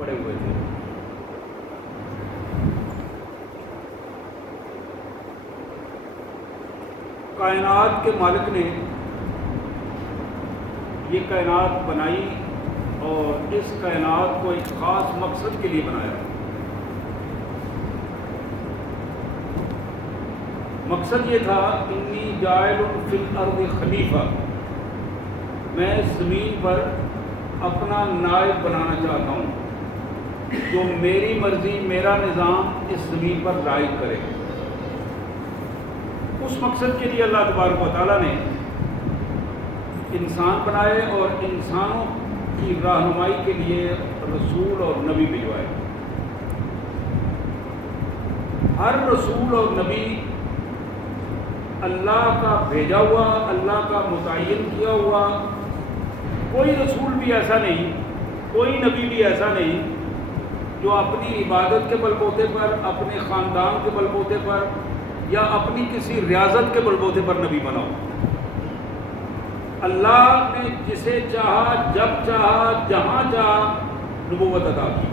پڑے ہوئے تھے۔ کائنات کے مالک نے یہ کائنات بنائی اور اس کائنات کو ایک خاص مقصد کے لیے بنایا۔ مقصد یہ تھا انی جاعل فی الارض خلیفہ، میں اس زمین پر اپنا نائب بنانا چاہتا ہوں جو میری مرضی میرا نظام اس زمین پر لائق کرے۔ اس مقصد کے لیے اللہ تبارک و تعالیٰ نے انسان بنائے اور انسانوں کی رہنمائی کے لیے رسول اور نبی بھجوائے۔ ہر رسول اور نبی اللہ کا بھیجا ہوا، اللہ کا متعین کیا ہوا، کوئی رسول بھی ایسا نہیں، کوئی نبی بھی ایسا نہیں جو اپنی عبادت کے بل بوتے پر، اپنے خاندان کے بل بوتے پر یا اپنی کسی ریاست کے بل بوتے پر نبی بنا ہو۔ اللہ نے جسے چاہا، جب چاہا، جہاں چاہا نبوت عطا کی،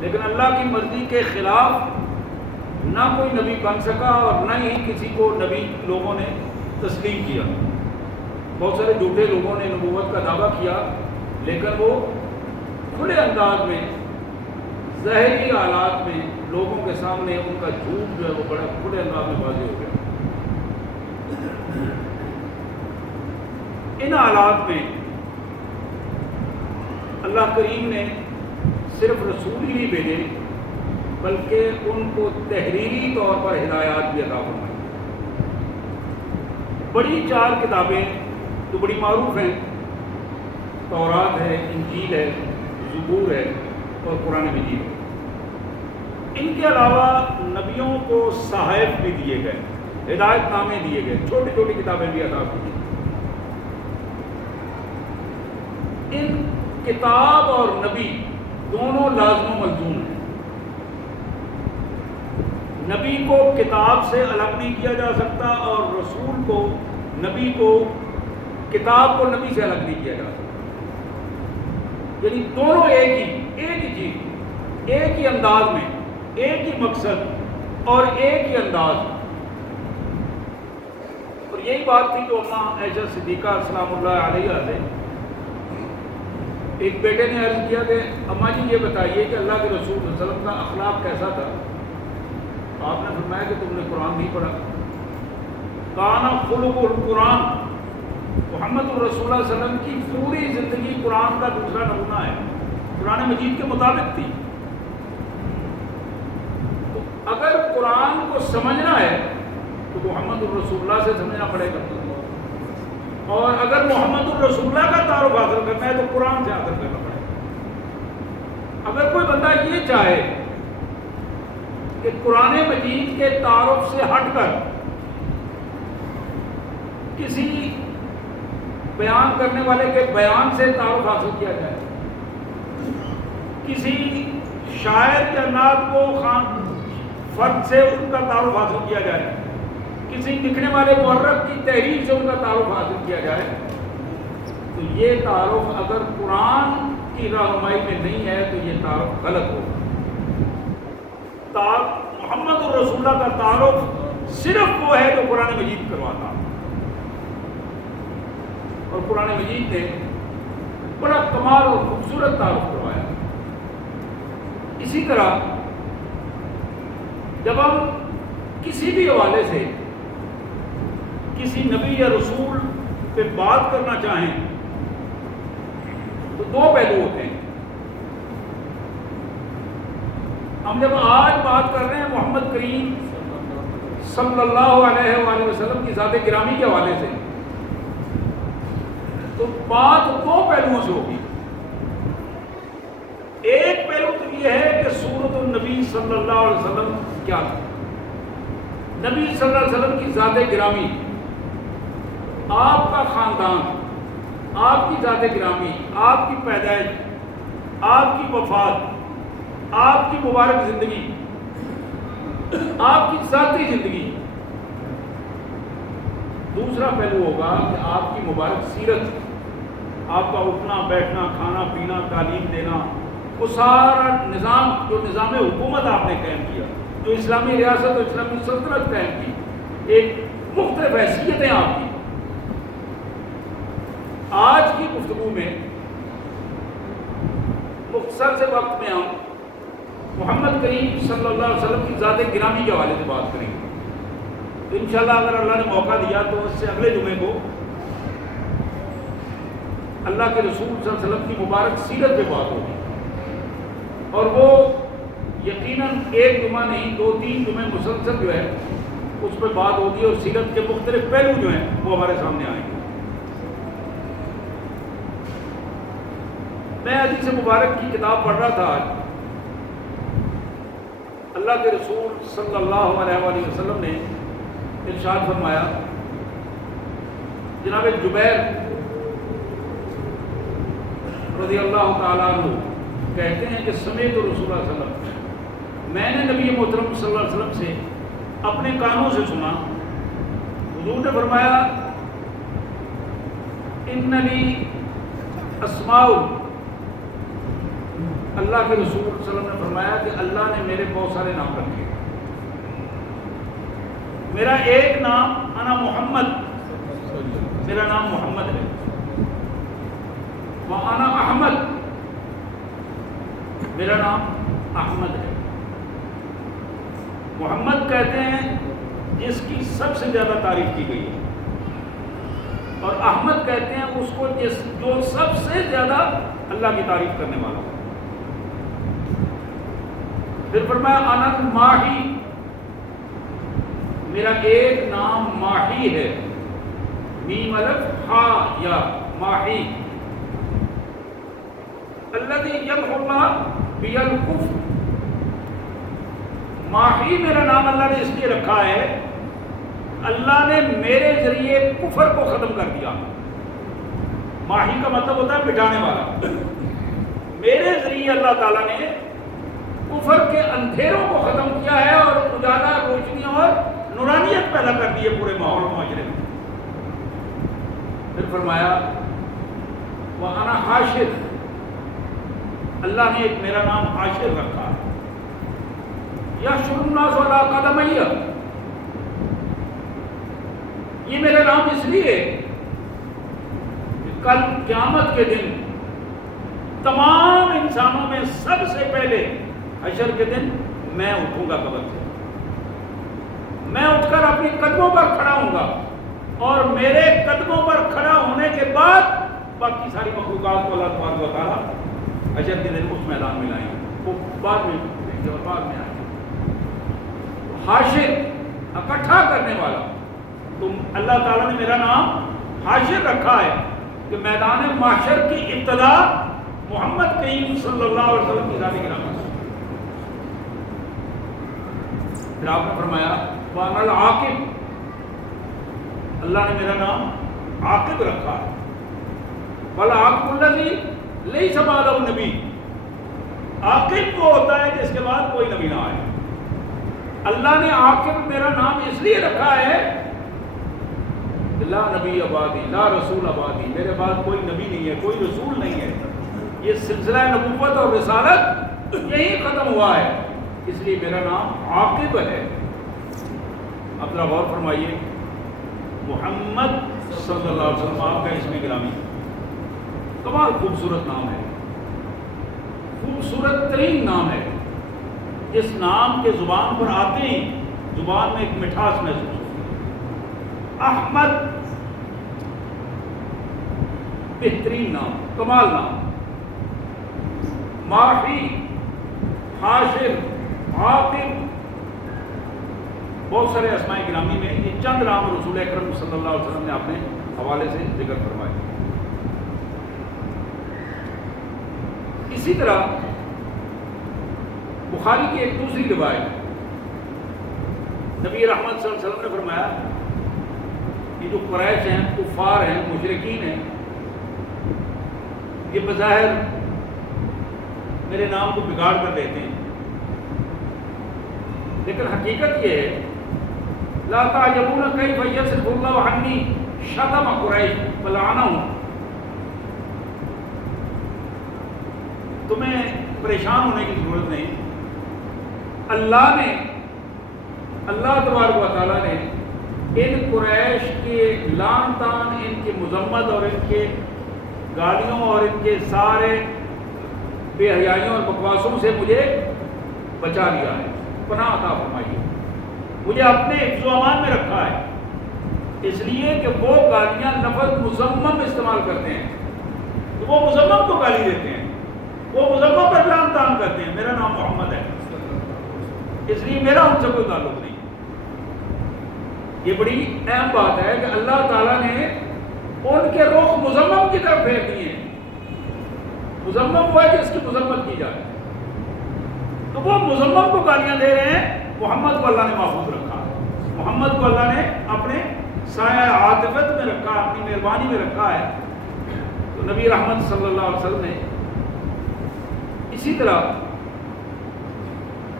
لیکن اللہ کی مرضی کے خلاف نہ کوئی نبی بن سکا اور نہ ہی کسی کو نبی لوگوں نے تسلیم کیا۔ بہت سارے جھوٹے لوگوں نے نبوت کا دعویٰ کیا، لیکن وہ کھلے انداز میں، ظاہری حالات میں لوگوں کے سامنے ان کا جھوٹ جو ہے وہ بڑا کھلے انداز میں واضح ہو گیا۔ ان حالات میں اللہ کریم نے صرف رسول ہی نہیں بھیجے بلکہ ان کو تحریری طور پر ہدایات بھی عطا فرمائی۔ بڑی 4 کتابیں جو بڑی معروف ہیں، تورات ہے، انجیل ہے، زبور ہے اور قرآن مجید ہے۔ ان کے علاوہ نبیوں کو صحائف بھی دیے گئے، ہدایت نامے دیے گئے، چھوٹی چھوٹی کتابیں بھی عطا کی۔ ان کتاب اور نبی دونوں لازم و ملزوم ہیں۔ نبی کو کتاب سے الگ نہیں کیا جا سکتا اور رسول کو، نبی کو، کتاب کو نبی سے الگ نہیں کیا جا سکتا۔ یعنی دونوں ایک ہی چیز، ایک ہی انداز میں، ایک ہی مقصد اور ایک ہی انداز۔ اور یہی بات تھی جو اماں عائشہ صدیقہ سلام اللہ علیہا سے ایک بیٹے نے عرض کیا کہ اماں جی یہ بتائیے کہ اللہ کے رسول صلی اللہ علیہ وسلم کا اخلاق کیسا تھا؟ آپ نے فرمایا کہ تم نے قرآن نہیں پڑھا۔ کانا خلق القرآن، محمد الرسول اللہ علیہ وسلم کی پوری زندگی قرآن کا دوسرا نمونہ ہے، قرآن مجید کے مطابق تھی۔ تو اگر قرآن کو سمجھنا ہے تو محمد الرسول اللہ سے سمجھنا پڑے گا، اور اگر محمد الرسول اللہ کا تعارف حاصل کرنا ہے تو قرآن سے حاصل کرنا پڑے گا۔ اگر کوئی بندہ یہ چاہے کہ قرآن مجید کے تعارف سے ہٹ کر کسی بیان کرنے والے کے بیان سے تعارف حاصل کیا جائے، کسی شاعر کے نعت کو فرد سے ان کا تعارف حاصل کیا جائے، کسی لکھنے والے مورخ کی تحریر سے ان کا تعارف حاصل کیا جائے، تو یہ تعارف اگر قرآن کی رہنمائی میں نہیں ہے تو یہ تعارف غلط ہوگا۔ محمد الرسول اللہ کا تعارف صرف وہ ہے جو قرآن مجید کرواتا، اور قرآن مجید نے بڑا کمال اور خوبصورت تعارف کروایا۔ اسی طرح جب ہم کسی بھی حوالے سے کسی نبی یا رسول پہ بات کرنا چاہیں تو 2 پہلو ہوتے ہیں۔ ہم جب آج بات کر رہے ہیں محمد کریم صلی اللہ علیہ وآلہ وسلم کی ذات گرامی کے حوالے سے، تو بات 2 پہلوؤں سے ہوگی۔ ایک پہلو تو یہ ہے کہ سورۃ النبی صلی اللہ علیہ وسلم کیا تھا، نبی صلی اللہ علیہ وسلم کی ذات گرامی، آپ کا خاندان، آپ کی ذات گرامی، آپ کی پیدائش، آپ کی وفات، آپ کی مبارک زندگی، آپ کی ذاتی زندگی۔ دوسرا پہلو ہوگا کہ آپ کی مبارک سیرت، آپ کا اٹھنا بیٹھنا، کھانا پینا، تعلیم دینا، وہ سارا نظام جو نظام حکومت آپ نے قائم کیا، جو اسلامی ریاست اور اسلامی سلطنت قائم کی، ایک مختلف حیثیتیں آپ کی. آج کی گفتگو میں مختصر سے وقت میں ہم محمد کریم صلی اللہ علیہ وسلم کی ذات گرامی کے حوالے سے بات کریں گے. تو انشاءاللہ اگر اللہ نے موقع دیا تو اس سے اگلے جمعے کو اللہ کے رسول صلی اللہ علیہ وسلم کی مبارک سیرت پہ بات ہوگی، اور وہ یقیناً ایک جمعہ نہیں 2-3 جمعے مسلسل جو ہے اس پہ بات ہوگی، اور سیرت کے مختلف پہلو جو ہیں وہ ہمارے سامنے آئیں گے. میں حدیث مبارک کی کتاب پڑھ رہا تھا آج. اللہ کے رسول صلی اللہ علیہ وآلہ وسلم نے ارشاد فرمایا، جناب جبیر رضی اللہ تعالیٰ عنہ کہتے ہیں کہ سمیت رسول اللہ صلی اللہ علیہ وسلم، میں نے نبی محترم صلی اللہ علیہ وسلم سے اپنے کانوں سے سنا، حضور نے فرمایا ان لی اسماء، اللہ کے رسول صلی اللہ علیہ وسلم نے فرمایا کہ اللہ نے میرے بہت سارے نام رکھے. میرا ایک نام انا محمد، میرا نام محمد ہے. وَأَنَا احمد، میرا نام احمد ہے. محمد کہتے ہیں جس کی سب سے زیادہ تعریف کی گئی ہے، اور احمد کہتے ہیں اس کو جو سب سے زیادہ اللہ کی تعریف کرنے والا ہو. پھر فرمایا انا ماہی، میرا ایک نام ماہی ہے، میم الف ہا یا ماہی. الذی یمحو اللہ بی الکفر، ماہی میرا نام اللہ نے اس لیے رکھا ہے اللہ نے میرے ذریعے کفر کو ختم کر دیا. ماہی کا مطلب ہوتا ہے مٹانے والا. میرے ذریعے اللہ تعالیٰ نے کفر کے اندھیروں کو ختم کیا ہے اور اجالا، روشنی اور نورانیت پیدا کر دی ہے پورے ماحول معاشرے میں. پھر فرمایا وَأَنَا حاشر، اللہ نے ایک میرا نام حاشر رکھا ہے. یحشر الناس علی قدمی، یہ میرا نام اس لیے کہ کل قیامت کے دن تمام انسانوں میں سب سے پہلے حشر کے دن میں اٹھوں گا قبر سے. میں اٹھ کر اپنی قدموں پر کھڑا ہوں گا، اور میرے قدموں پر کھڑا ہونے کے بعد باقی ساری مخلوقات کو اللہ تبارک و تعالیٰ حشر کے دن اس میدان میں لائیں گے. وہ بعد میں دیں گے اور بعد میں آئیں گے. حاشر اکٹھا کرنے والا. تو اللہ تعالیٰ نے میرا نام حاشر رکھا ہے کہ میدان محشر کی ابتدا محمد کریم صلی اللہ علیہ وسلم کی ذات گرامی سے. پھر آپ نے فرمایا وَأَنَا الْعَاقِبُ، اللہ نے میرا نام عاقب رکھا ہے. وَالْعَاقِبُ الَّذِي لَيْسَ بَعْدَهُ نَبِيٌّ، عاقب وہ ہوتا ہے جس کے بعد کوئی نبی نہ آئے. اللہ نے عاقب میرا نام اس لیے رکھا ہے لا نبی آبادی لا رسول آبادی، میرے بعد کوئی نبی نہیں ہے، کوئی رسول نہیں ہے. یہ سلسلہ نبوت اور رسالت یہی ختم ہوا ہے، اس لیے میرا نام عاقب ہے. اب ذرا غور فرمائیے، محمد صلی اللہ علیہ وسلم آپ کا اسم گرامی، کمال خوبصورت نام ہے، خوبصورت ترین نام ہے. اس نام کے زبان پر آتے ہی زبان میں ایک مٹھاس محسوس ہوتی ہے. احمد بہترین نام، کمال نام. ماہی، حاشر، عاقب، بہت سارے اسماء گرامی میں یہ چند نام رسول اکرم صلی اللہ علیہ وسلم نے اپنے حوالے سے ذکر فرمائے. اسی طرح بخاری کی ایک دوسری روایت، نبی رحمت صلی اللہ علیہ وسلم نے فرمایا کہ جو قریش ہیں، کفار ہیں، مشرکین ہیں، یہ بظاہر میرے نام کو بگاڑ کر دیتے ہیں، لیکن حقیقت یہ ہے لا تعجبون کیف یصرف اللہ عنی شتم قریش فلعنہم، تمہیں پریشان ہونے کی ضرورت نہیں. اللہ تبارک و تعالیٰ نے ان قریش کے لعن طعن، ان کی مذمت اور ان کے گالیوں اور ان کے سارے بے حیائیوں اور بکواسوں سے مجھے بچا لیا ہے، پناہ عطا فرمائی ہے، مجھے اپنے حفظ و امان میں رکھا ہے. اس لیے کہ وہ گالیاں لفظ مذمم استعمال کرتے ہیں تو وہ مذمم کو گالی دیتے ہیں، وہ مذمم پر لعن طعن کرتے ہیں. میرا نام محمد ہے، اس لیے میرا ان سے کوئی تعلق نہیں. یہ بڑی اہم بات ہے کہ اللہ تعالیٰ نے ان کے رخ مذمم کی طرف پھیر دیے ہیں. مذمم ہوا ہے کہ اس کی مذمت کی جائے، تو وہ مذمم کو گالیاں دے رہے ہیں. محمد کو اللہ نے محفوظ رکھا، محمد کو اللہ نے اپنے سایہ عاطفت میں رکھا، اپنی مہربانی میں رکھا ہے. تو نبی رحمت صلی اللہ علیہ وسلم نے اسی طرح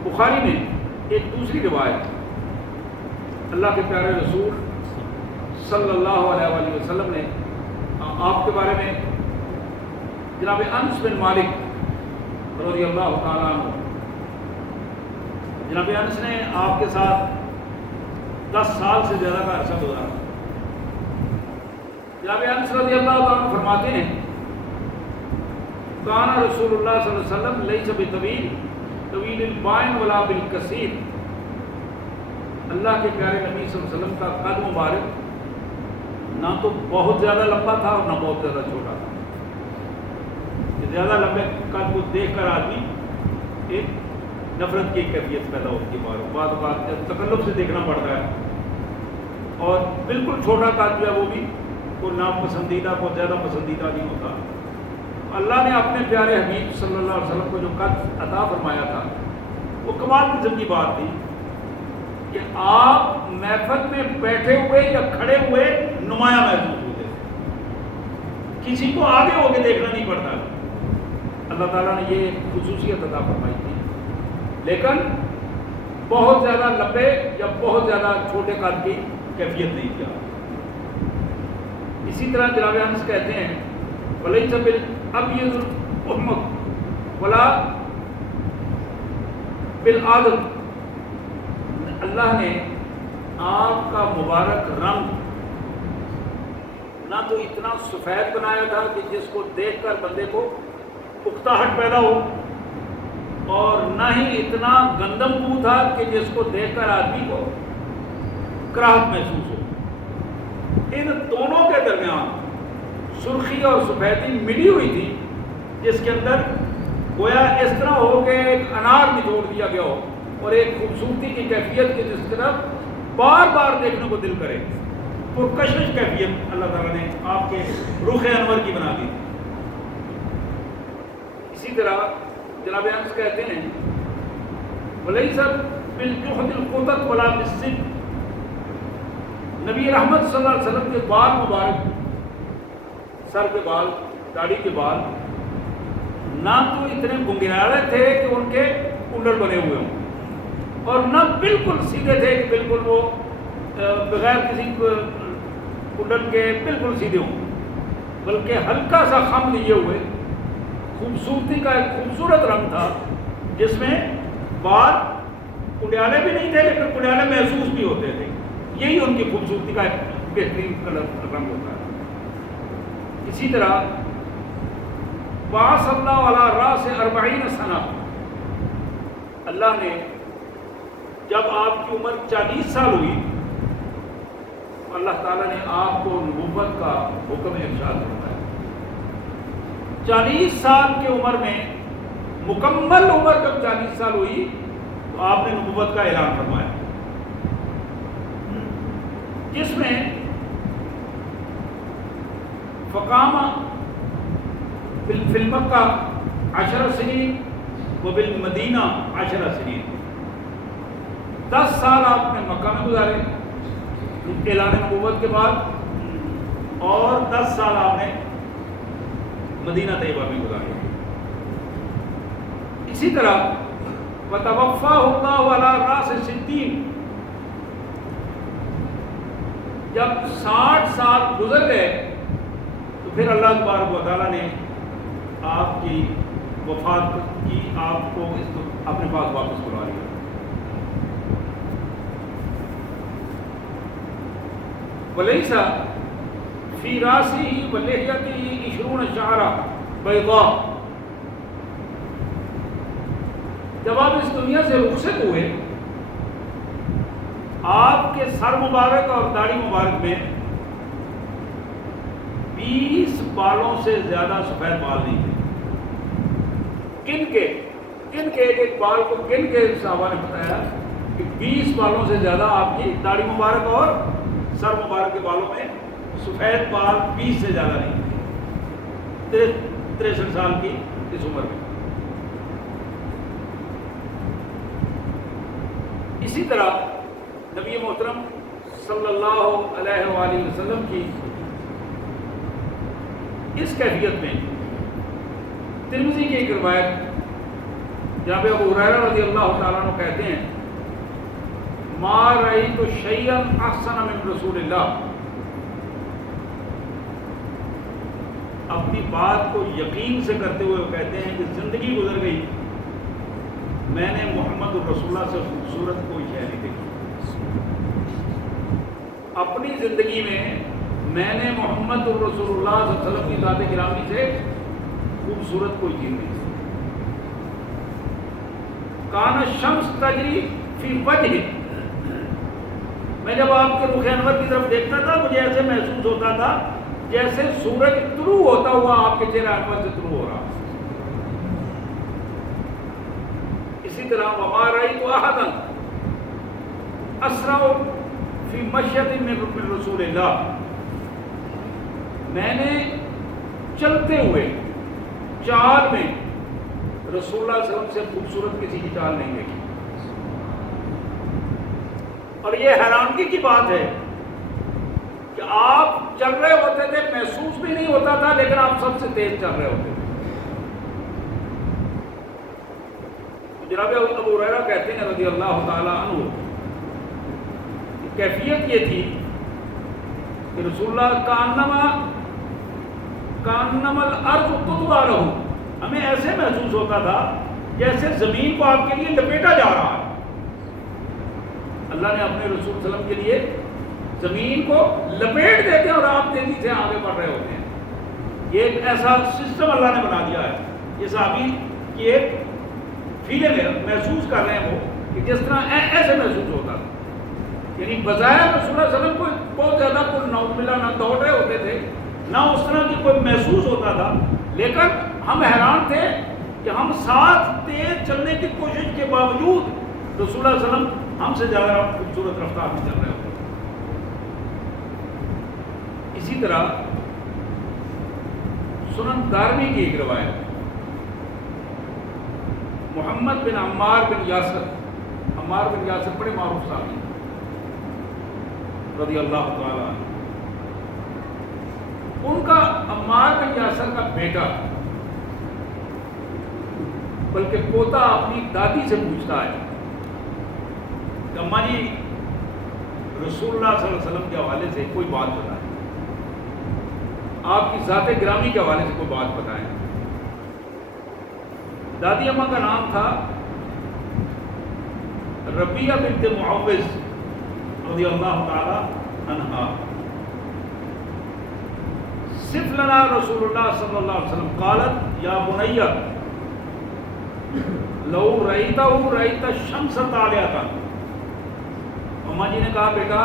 بخاری میں ایک دوسری روایت اللہ کے پیارے رسول صلی اللہ علیہ وآلہ وسلم نے آپ کے بارے میں، جناب انس بن مالک رضی اللہ تعالیٰ عنہ، جناب انس نے آپ کے ساتھ 10 سال سے زیادہ کا عرصہ گزارا. جناب انس رضی اللہ تعالیٰ عنہ فرماتے ہیں کان رسول اللہ صلی اللہ علیہ وسلم لیس بطویل طویل البائن ولا بالکثیر. اللہ کے پیارے نبی صلی اللہ علیہ وسلم کا قد مبارک نہ تو بہت زیادہ لمبا تھا اور نہ بہت زیادہ چھوٹا تھا. زیادہ لمبے قد کو دیکھ کر آدمی ایک نفرت کی کیفیت پیدا ہوتی ہے، بعض اوقات تکلف سے دیکھنا پڑتا ہے. اور بالکل چھوٹا قد جو ہے وہ بھی کوئی ناپسندیدہ، کوئی زیادہ پسندیدہ نہیں ہوتا. اللہ نے اپنے پیارے حبیب صلی اللہ علیہ وسلم کو جو قد عطا فرمایا تھا وہ کمال قسم کی بات تھی کہ آپ محفل میں بیٹھے ہوئے یا کھڑے ہوئے نمایاں محسوس ہوتے تھے، کسی کو آگے ہو کے دیکھنا نہیں پڑتا. اللہ تعالیٰ نے یہ خصوصیت عطا فرمائی تھی، لیکن بہت زیادہ لمبے یا بہت زیادہ چھوٹے قد کی کیفیت نہیں کیا. اسی طرح جناب انس کہتے ہیں وَلَيْسَ بِالْأَبْيَضِ الْأَحْمَرِ وَلَا بِالْأَبْيَضِ. اللہ نے آپ کا مبارک رنگ نہ تو اتنا سفید بنایا تھا کہ جس کو دیکھ کر بندے کو اکتاہٹ پیدا ہو، اور نہ ہی اتنا گندم بو تھا کہ جس کو دیکھ کر آدمی کو کراہت محسوس ہو. ان دونوں کے درمیان سرخی اور سفیدی ملی ہوئی تھی، جس کے اندر گویا اس طرح ہو کہ ایک انار نچوڑ دیا گیا ہو، اور ایک خوبصورتی کی کیفیت کی جس طرف بار بار دیکھنے کو دل کرے. پرکشش کیفیت اللہ تعالیٰ نے آپ کے رخ انور کی بنا دی. اسی طرح جناب انس کہتے ہیں وَلَيْسَ بِالْجُحْدِ الْقُطَّةِ وَلَا بِالسِّنِّ. نبی رحمت صلی اللہ علیہ وسلم کے بال مبارک، سر کے بال، داڑھی کے بال نہ تو اتنے گنگنارے تھے کہ ان کے کولر بنے ہوئے ہوں، اور نہ بالکل سیدھے تھے کہ بالکل وہ بغیر کسی کولر کے بالکل سیدھے ہوں، بلکہ ہلکا سا خم لیے ہوئے خوبصورتی کا ایک خوبصورت رنگ تھا، جس میں بال کنڈیالے بھی نہیں تھے لیکن کنڈیالے محسوس بھی ہوتے تھے. یہی ان کی خوبصورتی کا ایک بہترین کلر رنگ ہوتا ہے. اسی طرح بعث اللہ علی رأس 40 سنہ، اللہ نے جب آپ کی عمر 40 سال ہوئی اللہ تعالیٰ نے آپ کو نبوت کا حکم ارشاد فرمایا. 40 سال کی عمر میں، مکمل عمر جب 40 سال ہوئی تو آپ نے نبوت کا اعلان فرمایا، جس میں فقامہ فی المکہ 10 سنین و بالمدینہ 10 سنین. 10 سال آپ نے مکہ میں گزارے اعلان نبوت کے بعد، اور 10 سال آپ نے مدینہ طیبہ میں گزارے. اسی طرح وَتَوَفَّاهُ اللَّهُ عَلَى رَأْسِ 60. جب 60 سال گزر گئے تو پھر اللہ تبارک و تعالیٰ نے آپ کی وفات کی آپ کو اپنے پاس واپس بلا لیا. ولیس فی راسی ولحیتی 20 شعرہ بیضاء. جب آپ اس دنیا سے رخصت ہوئے آپ کے سر مبارک اور داڑھی مبارک میں 20 بالوں سے زیادہ سفید بال نہیں تھے. کن کے ایک ایک بال کو کن کے صحابہ نے بتایا کہ 20 بالوں سے زیادہ آپ کی داڑھی مبارک اور سر مبارک کے بالوں میں سفید بال 20 سے زیادہ نہیں تھے 63 سال کی اس عمر میں. اسی طرح نبی محترم صلی اللہ علیہ وآلہ وسلم کی اس کیفیت میں ترمذی کی ایک روایت جہاں پہ ابو ہریرہ رضی اللہ تعالیٰ عنہ کہتے ہیں ما رأیت شیئا احسن من رسول اللہ. اپنی بات کو یقین سے کرتے ہوئے وہ کہتے ہیں کہ زندگی گزر گئی میں نے محمد الرسول اللہ سے خوبصورت کوئی شے نہیں دیکھی. اپنی زندگی میں نے محمد الرسول اللہ صلی اللہ علیہ وسلم کی ذات گرامی سے خوبصورت کوئی چیز نہیں. کان الشمس تجری فی وجہ. میں جب آپ کے رخ انور کی طرف دیکھتا تھا مجھے ایسے محسوس ہوتا تھا جیسے سورج طلوع ہوتا ہوا آپ کے چہرہ انور سے طلوع ہو رہا. اسی طرح وما رأیت احدا اسرع فی مشیۃ من رسول اللہ. میں نے چلتے ہوئے چال میں رسول اللہ صلی اللہ علیہ وسلم سے خوبصورت کسی کی چال نہیں دیکھی. اور یہ حیرانگی کی بات ہے کہ آپ چل رہے ہوتے تھے محسوس بھی نہیں ہوتا تھا لیکن آپ سب سے تیز چل رہے ہوتے تھے. جناب ابو ہریرہ کہتے ہیں رضی اللہ تعالیٰ عنہ کیفیت یہ تھی کہ رسول اللہ کانما الارض تطوی لہ. ہمیں ایسے محسوس ہوتا تھا جیسے زمین کو آپ کے لیے لپیٹا جا رہا ہے. اللہ نے اپنے رسول صلی اللہ علیہ وسلم کے لیے زمین کو لپیٹ دیتے ہیں اور آپ تیزی سے آگے بڑھ رہے ہوتے ہیں. یہ ایک ایسا سسٹم اللہ نے بنا دیا ہے. یہ صحابی کی ایک فیلنگ محسوس کر رہے ہیں وہ کہ جس طرح ایسے محسوس ہوتا تھا. یعنی بظاہر رسول اللہ صلی اللہ علیہ وسلم کو بہت زیادہ کوئی نعوذ باللہ نہ دوڑ رہے ہوتے تھے نہ اس طرح کی کوئی محسوس ہوتا تھا لیکن ہم حیران تھے کہ ہم ساتھ تیز چلنے کی کوشش کے باوجود رسول اللہ صلی اللہ علیہ وسلم ہم سے زیادہ خوبصورت رفتار میں چل رہے ہوتے. اسی طرح سنن دارمی کی ایک روایت محمد بن عمار بن یاسر بڑے معروف صحابی رضی اللہ تعالیٰ عنہ. ان کا عمار بن یاسر کا بیٹا بلکہ پوتا اپنی دادی سے پوچھتا ہے کہ اماں جی رسول اللہ صلی اللہ علیہ وسلم کے حوالے سے کوئی بات بتائیں, آپ کی ذات گرامی کے حوالے سے کوئی بات بتائیں. دادی اماں کا نام تھا ربیہ بنت معوذ رضی اللہ تعالی عنہا. صف لنا رسول اللہ صلی اللہ علیہ وسلم قالت یا بنی لو رأیتہ رأیت الشمس طالعۃ. اماں جی نے کہا بیٹا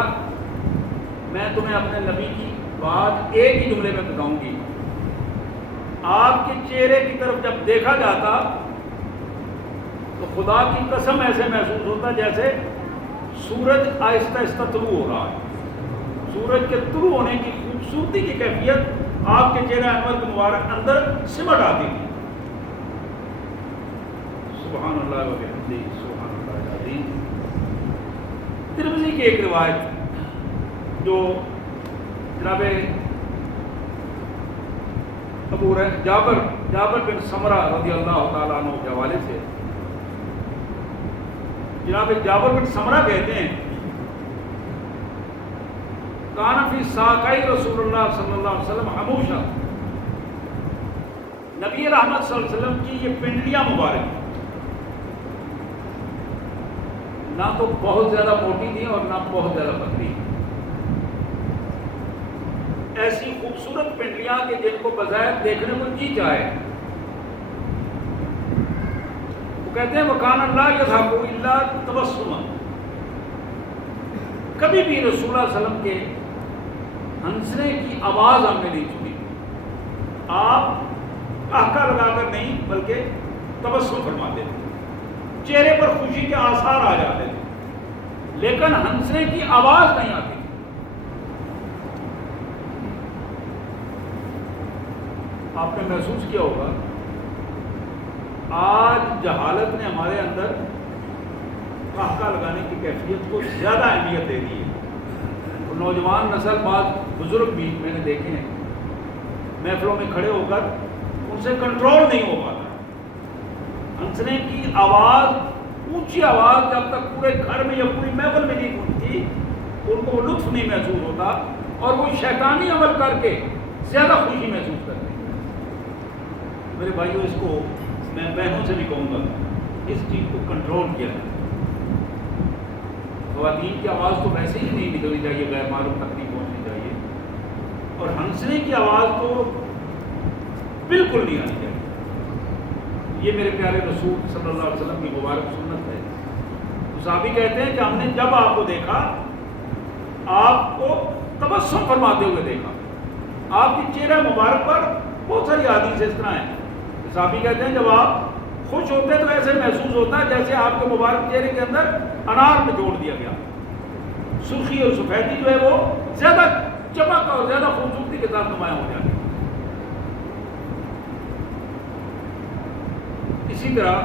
میں تمہیں اپنے نبی کی بات ایک ہی جملے میں بتاؤں گی, آپ کے چہرے کی طرف جب دیکھا جاتا تو خدا کی قسم ایسے محسوس ہوتا جیسے سورج آہستہ آہستہ طلوع ہو رہا ہے. سورج کے طلوع ہونے کی خوبصورتی کی کیفیت آپ کے چہرہ انور کے مبارک اندر سمٹ آتی تھی. سبحان اللہ و بحمدہ سبحان اللہ العظیم. ترمذی کی ایک روایت جو جناب جابر بن سمرہ رضی اللہ تعالیٰ عنہ کے حوالے سے جناب جابر بن سمرہ کہتے ہیں کان فی ساقی رسول اللہ صلی اللہ علیہ وسلم حموشہ. نبی رحمت صلی اللہ علیہ وسلم کی یہ پنڈلیاں مبارک نہ تو بہت زیادہ موٹی تھی اور نہ بہت زیادہ پتلی، ایسی خوبصورت پنڈلیاں کہ جن کو بظاہر دیکھنے کو جی چاہے۔ وہ کہتے ہیں وَكَانَ اللَّهُ يَضْحَكُ إِلَّا تَبَسُّمًا، کبھی بھی رسول اللہ علیہ وسلم کے ہنسنے کی آواز ہم نے نہیں سنی، آپ آہکا لگا کر نہیں بلکہ تبسم فرماتے تھے، چہرے پر خوشی کے آثار آ جاتے تھے، لیکن ہنسنے کی آواز نہیں آتی۔ آپ نے محسوس کیا ہوگا آج جہالت نے ہمارے اندر قہقہ لگانے کی کیفیت کو زیادہ اہمیت دے دی ہے، اور نوجوان نسل بعض بزرگ بھی میں نے دیکھے ہیں محفلوں میں کھڑے ہو کر ان سے کنٹرول نہیں ہو پاتا، ہنسنے کی آواز، اونچی آواز جب تک پورے گھر میں یا پوری محفل میں نہیں گونجتی ان کو لطف نہیں محسوس ہوتا، اور وہ شیطانی عمل کر کے زیادہ خوشی محسوس کرتے ہیں۔ میرے بھائیوں، اس کو میں بہنوں سے بھی کہوں گا اس چیز کو کنٹرول کیا ہے۔ خواتین کی آواز تو ویسے ہی نہیں نکلنی چاہیے، غیر معلوم تک نہیں پہنچنی چاہیے، اور ہنسنے کی آواز تو بالکل نہیں آنی چاہیے۔ یہ میرے پیارے رسول صلی اللہ علیہ وسلم کی مبارک سنت ہے۔ صحابی کہتے ہیں کہ ہم نے جب آپ کو دیکھا، آپ کو تبسم فرماتے ہوئے دیکھا، آپ کی چہرہ مبارک پر بہت ساری حدیث اس طرح ہیں۔ صحابی کہتے ہیں جب آپ خوش ہوتے تو ایسے محسوس ہوتا ہے جیسے آپ کے مبارک چہرے کے اندر انار میں جوڑ دیا گیا، سرخی اور سفیدی جو ہے وہ زیادہ چمک اور زیادہ خوبصورتی کے ساتھ نمایاں ہو جاتی ہے۔ اسی طرح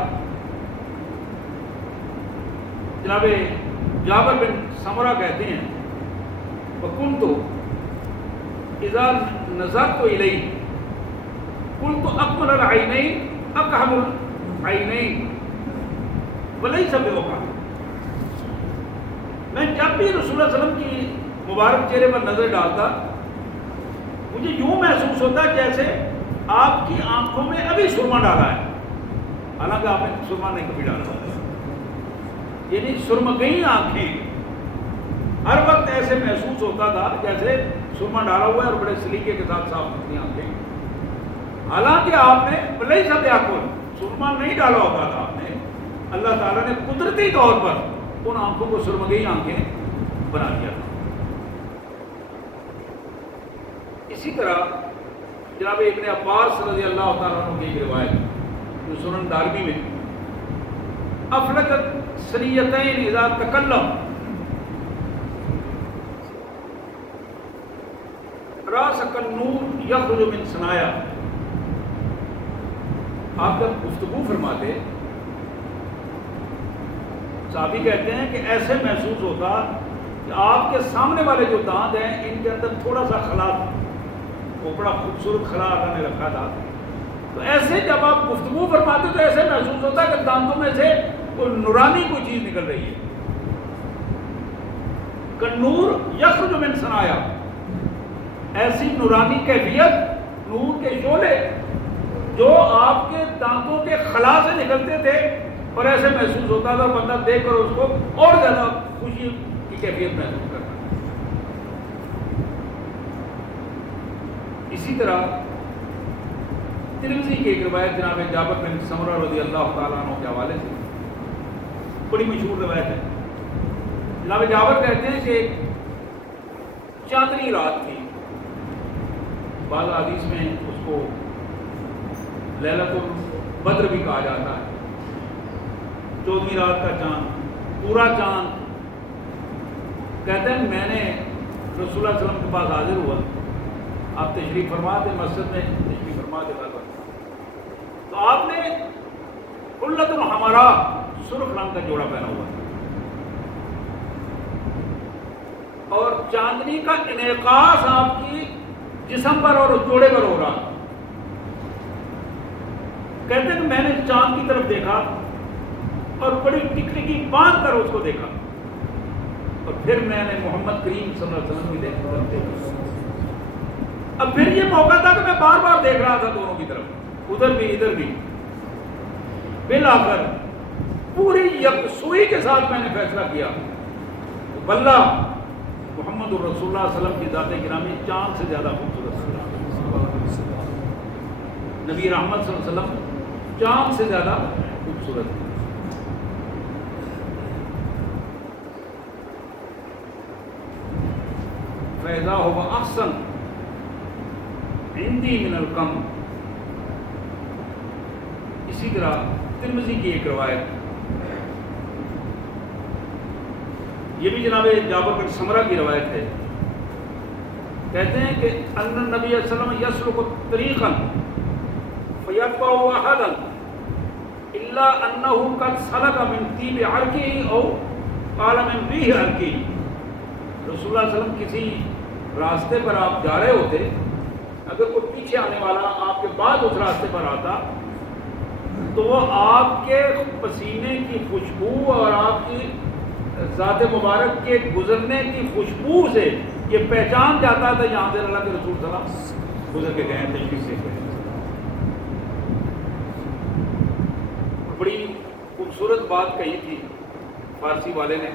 جناب جابر بن سمرہ کہتے ہیں وَكُنْتُ إِذَا نَظَرْتُ إِلَيْهِ قُلْتُ أَكْمَلَ الْعَيْنَيْنِ أَكْحَلُ الْعَيْنَيْنِ وَلَيْسَ بِوَقَعٍ، میں جب بھی رسول اللہ علیہ وسلم کی مبارک چہرے پر نظر ڈالتا مجھے یوں محسوس ہوتا جیسے آپ کی آنکھوں میں ابھی سرما ڈالا ہے، حالانکہ آپ نے سرما نہیں کبھی ڈالا ہوتا، یعنی سرمگئی آنکھیں، ہر وقت ایسے محسوس ہوتا تھا جیسے سرما ڈالا ہوا ہے اور بڑے سلیقے کے ساتھ صاف ستھری آنکھیں، حالانکہ آپ نے بلئی سب آنکھوں سرما نہیں ڈالا ہوتا تھا، آپ نے اللہ تعالیٰ نے قدرتی طور پر ان آنکھوں کو سرمگئی آنکھیں بنا دیا تھا۔ اسی طرح جناب ابن عباس رضی اللہ تعالیٰ عنہ کی ایک روایت جو سنن دارمی میں افلکت سریتین اذا تکلم راسک النور یخرج من ثنایا، آپ جب گفتگو فرماتے صحابی کہتے ہیں کہ ایسے محسوس ہوتا کہ آپ کے سامنے والے جو دانت ہیں ان کے اندر تھوڑا سا خلا تھا، وہ بڑا خوبصورت خلا اللہ نے رکھا تھا، تو ایسے جب آپ گفتگو فرماتے تو ایسے محسوس ہوتا کہ دانتوں میں سے کوئی نورانی کوئی چیز نکل رہی ہے، کنور یخرج من ثنایا، ایسی نورانی کیفیت، نور کے شعلے جو آپ کے دانتوں کے خلا سے نکلتے تھے، اور ایسے محسوس ہوتا تھا بندہ دیکھ کر اس کو اور زیادہ خوشی کی کیفیت محسوس کرتا۔ اسی طرح ترمذی کی ایک روایت جناب جابر بن سمرہ رضی اللہ تعالیٰ عنہ کے حوالے سے بڑی مشہور روایت ہے۔ جناب جابر کہتے ہیں کہ چاندنی رات تھی، بعض حدیث میں اس کو لیلۃ البدر بھی کہا جاتا ہے، 14ویں رات کا چاند، پورا چاند۔ کہتے ہیں میں نے رسول اللہ علیہ وسلم کے پاس حاضر ہوا، آپ تشریف فرما تھے، مسجد میں تشریف فرما تھے، تو آپ نے حلۃ الحمراء، سرخ رنگ کا جوڑا پہنا ہوا اور چاندنی کا انعکاس آپ کی جسم پر اور اس جوڑے پر ہو رہا۔ کہتے ہیں کہ میں نے چاند کی طرف دیکھا اور بڑی ٹکٹکی باندھ کر اس کو دیکھا، اور پھر میں نے محمد کریم صلی اللہ علیہ وسلم کی دیکھا۔ اب پھر یہ موقع تھا کہ میں بار بار دیکھ رہا تھا دونوں کی طرف، ادھر بھی ادھر بھی. بلا کر پوری یکسوئی کے ساتھ میں نے فیصلہ کیا واللہ محمد الرسول اللہ صلی اللہ علیہ وسلم کی ذات گرامی چاند سے زیادہ خوبصورت ہے. نبی رحمت صلی اللہ علیہ وسلم چاند سے زیادہ خوبصورت ہے. فیضا ہوا احسن عندی من الکم. اسی طرح ترمذی کی ایک روایت، یہ بھی جناب جابر بن سمرہ کی روایت ہے، کہتے ہیں کہ ان النبی صلی اللہ علیہ وسلم یسلک طریقا فیتبع احدا الا انه قد سلک من طیب عرقه او قال من ریح عرقه. رسول اللہ صلی اللہ علیہ وسلم کسی راستے پر آپ جا رہے ہوتے، اگر کوئی پیچھے آنے والا آپ کے بعد اس راستے پر آتا تو وہ آپ کے پسینے کی خوشبو اور آپ کی ذات مبارک کے گزرنے کی خوشبو سے یہ پہچان جاتا تھا یہاں سے اللہ کے رسول صلی اللہ علیہ وسلم گزر کے گئے تشریف سے گئے. بڑی خوبصورت بات کہی تھی فارسی والے نے،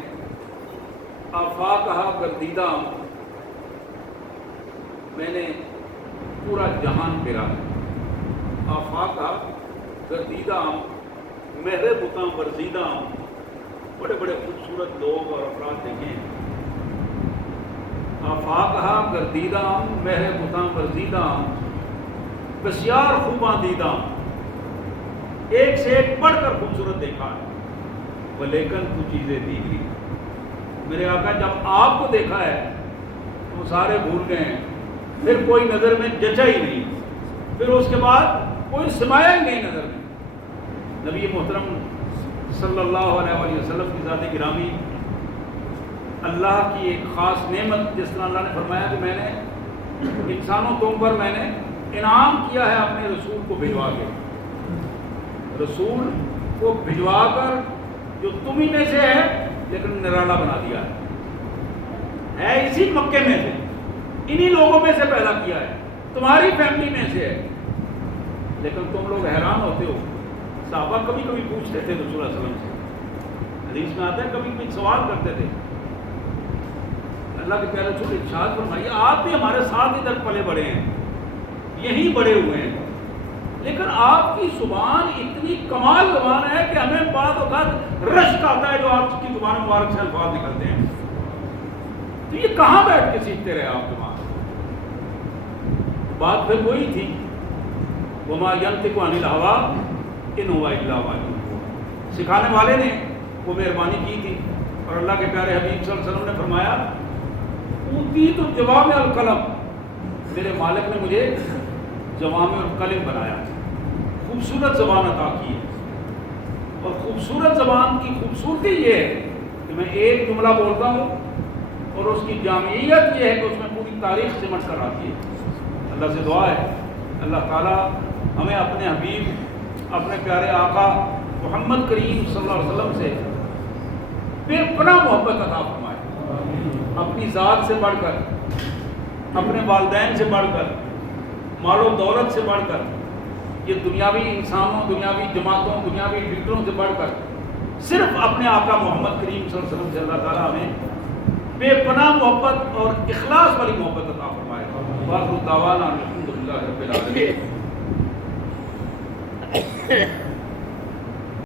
آفاقہا گردیدہ، میں نے پورا جہان پھرا. آفاقہا گردیدہ، مہر بتاں ورزیدہ، بڑے بڑے خوبصورت لوگ اور افراد دیکھیں. آفاقہا گردیدہ، مہر بتاں ورزیدہ، بسیار خوباں دیدہ، ایک سے ایک بڑھ کر خوبصورت دیکھا ہے. ولیکن تو چیزیں دیکھی، میرے آقا جب آپ کو دیکھا ہے تو سارے بھول گئے ہیں، پھر کوئی نظر میں جچا ہی نہیں، پھر اس کے بعد کوئی سمایا ہی نہیں نظر میں. نبی محترم صلی اللہ علیہ وسلم کی ذات گرامی اللہ کی ایک خاص نعمت، جس طرح اللہ نے فرمایا کہ میں نے انسانوں تم پر میں نے انعام کیا ہے اپنے رسول کو بھجوا کے. رسول کو بھجوا کر جو تم ہی میں سے ہے لیکن نرالا بنا دیا ہے اسی مکے میں سے، انہی لوگوں میں سے پیدا کیا ہے، تمہاری فیملی میں سے ہے. لیکن تم لوگ حیران ہوتے ہو. صحابہ کبھی کبھی پوچھتے تھے رسول اللہ صلی اللہ علیہ وسلم سے، حدیث میں آتا ہے کبھی کبھی سوال کرتے تھے. اللہ کے پیارے رسول ارشاد فرمائیے آپ بھی ہمارے ساتھ ادھر پلے بڑے ہیں، یہیں بڑے ہوئے ہیں، لیکن آپ کی زبان اتنی کمال زبان ہے کہ ہمیں بعض اوقات رشک آتا ہے جو آپ کی زبان مبارک سے الفاظ نکلتے ہیں. تو یہ کہاں بیٹھ کے سیکھتے رہے آپ زبان؟ بات پھر وہی تھی، وما ینطق عن الہوی ان ہوا الا وحی. سکھانے والے نے وہ مہربانی کی تھی اور اللہ کے پیارے حبیب صلی اللہ علیہ وسلم نے فرمایا اوتیت جوامع الکلم، میرے مالک نے مجھے جوامع الکلم بنایا، خوبصورت زبان عطا کی ہے. اور خوبصورت زبان کی خوبصورتی یہ ہے کہ میں ایک جملہ بولتا ہوں اور اس کی جامعیت یہ ہے کہ اس میں پوری تاریخ سمٹ کر آتی ہے. اللہ سے دعا ہے اللہ تعالیٰ ہمیں اپنے حبیب اپنے پیارے آقا محمد کریم صلی اللہ علیہ وسلم سے بے پناہ محبت عطا فرمائے. اپنی ذات سے بڑھ کر، اپنے والدین سے بڑھ کر، مال و دولت سے بڑھ کر، یہ دنیاوی انسانوں، دنیاوی جماعتوں، دنیاوی فکروں سے بڑھ کر صرف اپنے آقا محمد کریم صلی اللہ علیہ وسلم سے اللہ تعالیٰ ہمیں بے پناہ محبت اور اخلاص والی محبت عطا فرمائے. وآخر دعوانا الحمدللہ رب العالمین.